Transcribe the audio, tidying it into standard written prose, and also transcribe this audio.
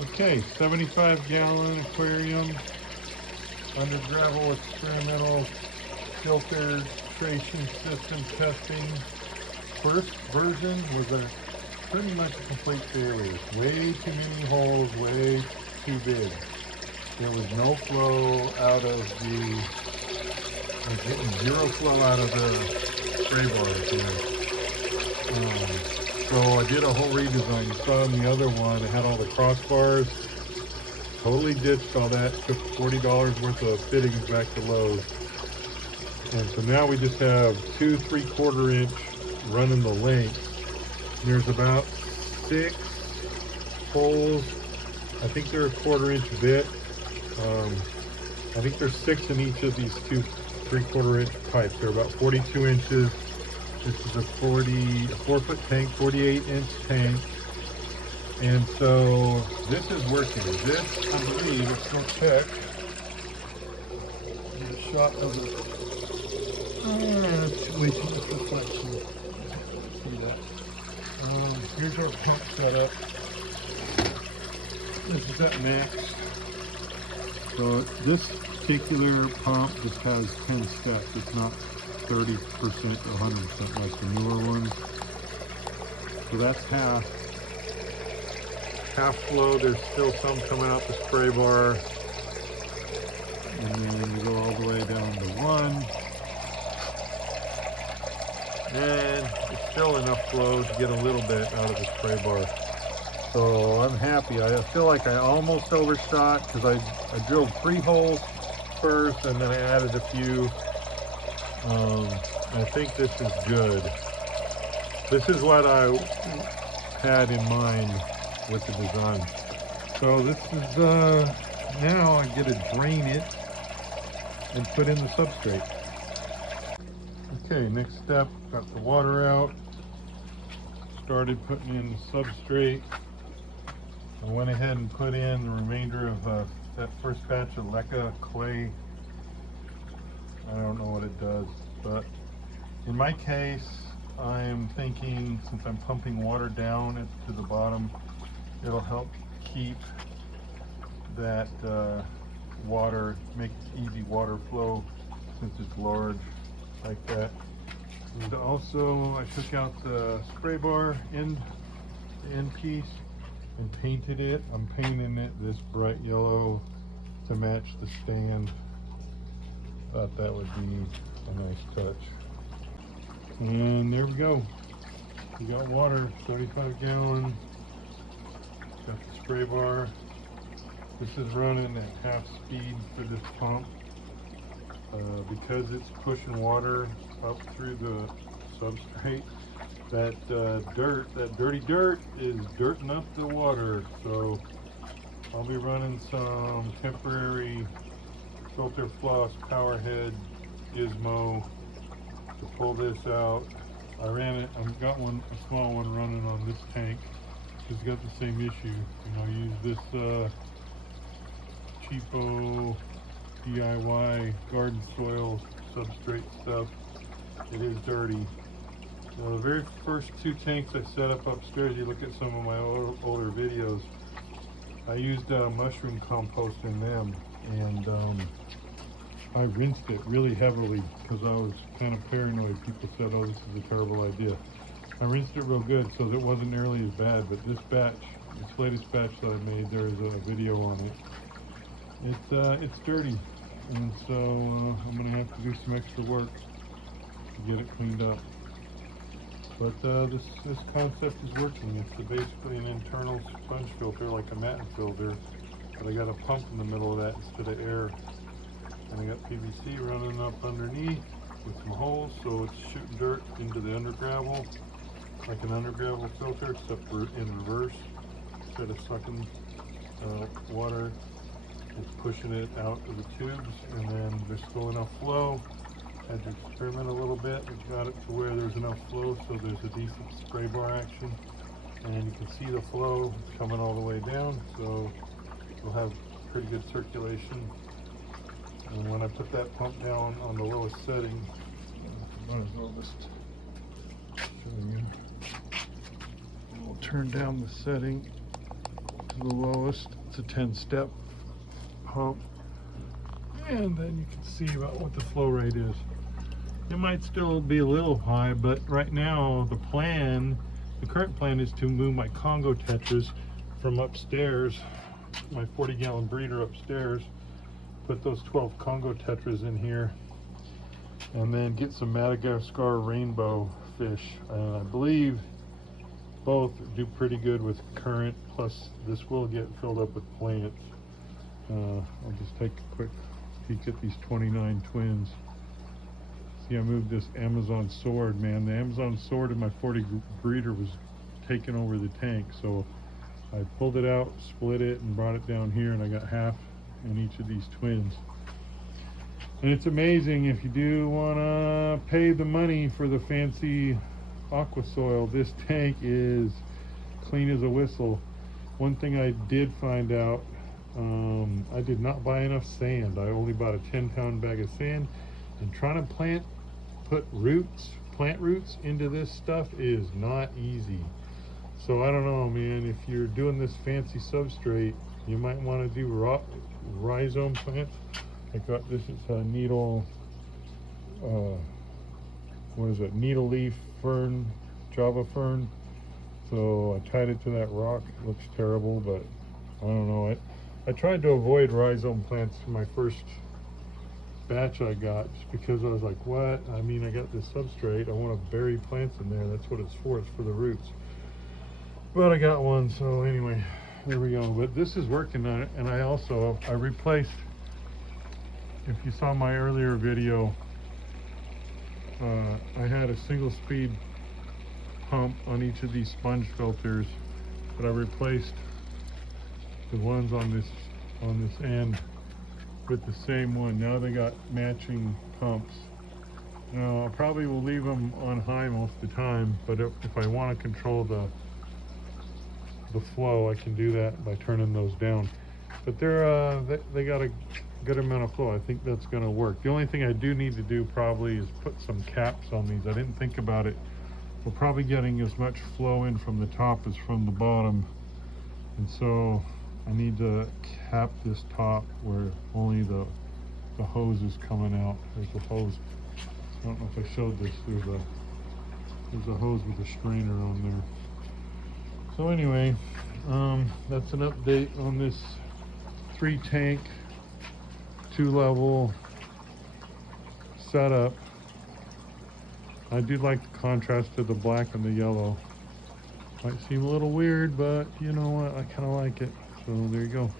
Okay, 75-gallon aquarium, under gravel experimental filtration system testing. First version was pretty much a complete failure. Way too many holes, way too big. There was no flow out of I was getting zero flow out of the spray bars here. So I did a whole redesign. You saw in the other one, it had all the crossbars. Totally ditched all that. Took $40 worth of fittings back to Lowe's. And so now we just have 2 3/4 inch running the length. There's about 6 holes. I think they're a 1/4 inch bit. I think there's 6 in each of these 2 3/4 inch pipes. They're about 42 inches. This is a 4-foot tank, 48-inch tank. And so this is working. This, I believe, let's go check. Get a shot of it. Way too much reflection. See that? Here's our pump setup. This is at max. So this particular pump just has 10 steps. It's not 30% to 100% like the newer ones. So that's half flow. There's still some coming out the spray bar. And then you go all the way down to 1. And it's still enough flow to get a little bit out of the spray bar. So I'm happy. I feel like I almost overshot because I drilled 3 holes first and then I added a few. I think this is good. This is what I had in mind with the design. So this is now I get to drain it and put in the substrate. Okay, next step, got the water out, started putting in the substrate. I went ahead and put in the remainder of that first batch of leca clay. I don't know what it does, but in my case, I'm thinking since I'm pumping water down to the bottom, it'll help keep that water, make easy water flow since it's large like that. And also I took out the spray bar end piece and painted it. I'm painting it this bright yellow to match the stand. Thought that would be a nice touch. And there we go. We got water, 35 gallon. Got the spray bar. This is running at half speed for this pump. Because it's pushing water up through the substrate, that dirty dirt is dirting up the water. So I'll be running some temporary filter floss power head gizmo to pull this out. I've got a small one running on this tank. It's got the same issue. Use this cheapo DIY garden soil substrate stuff. It is dirty. The very first 2 tanks I set up upstairs, you look at some of my older videos, I used mushroom compost in them, and I rinsed it really heavily because I was kind of paranoid. People said, oh, this is a terrible idea. I rinsed it real good so that it wasn't nearly as bad, but this latest batch that I made, there's a video on it. It's dirty, and so I'm going to have to do some extra work to get it cleaned up. But this concept is working. It's basically an internal sponge filter, like a mat filter, but I got a pump in the middle of that instead of air. And I got PVC running up underneath with some holes, so it's shooting dirt into the under gravel, like an under gravel filter, except for in reverse. Instead of sucking water, it's pushing it out of the tubes, and then there's still enough flow. Had to experiment a little bit. We got it to where there's enough flow, so there's a decent spray bar action, and you can see the flow coming all the way down, so we'll have pretty good circulation. And when I put that pump down on the lowest setting, might as well just show you. We'll turn down the setting to to the lowest. It's a 10-step pump. And then you can see about what the flow rate is. It might still be a little high, but right now the current plan is to move my Congo tetras from upstairs, my 40-gallon breeder upstairs, put those 12 Congo tetras in here, and then get some Madagascar rainbow fish. And I believe both do pretty good with current, plus this will get filled up with plants. I'll just take a quick peek at these 29 twins. See, I moved this Amazon sword, man. The Amazon sword in my 40 breeder was taking over the tank, so I pulled it out, split it, and brought it down here, and I got half in each of these twins. And it's amazing, if you do want to pay the money for the fancy aqua soil, this tank is clean as a whistle. One thing I did find out, I did not buy enough sand. I only bought a 10-pound bag of sand, and trying to put plant roots into this stuff is not easy. So I don't know, man, if you're doing this fancy substrate, you might want to do rhizome plants. I got this, it's a needle, what is it, needle leaf fern, Java fern. So I tied it to that rock. It looks terrible, but I don't know. I tried to avoid rhizome plants for my first batch I got, just because I was like, what? I mean, I got this substrate, I want to bury plants in there. That's what it's for the roots. But I got one, so anyway, there we go. But this is working on it. And I replaced, if you saw my earlier video, I had a single speed pump on each of these sponge filters, but I replaced the ones on this end with the same one. Now they got matching pumps. Now I probably will leave them on high most of the time, but if I want to control the flow, I can do that by turning those down. But they got a good amount of flow. I think that's going to work. The only thing I do need to do probably is put some caps on these. I didn't think about it. We're probably getting as much flow in from the top as from the bottom, and so I need to cap this top where only the hose is coming out. There's the hose. I don't know if I showed this. There's a hose with a strainer on there. So anyway, that's an update on this 3-tank, 2-level setup. I do like the contrast to the black and the yellow. Might seem a little weird, but you know what? I kind of like it. So there you go.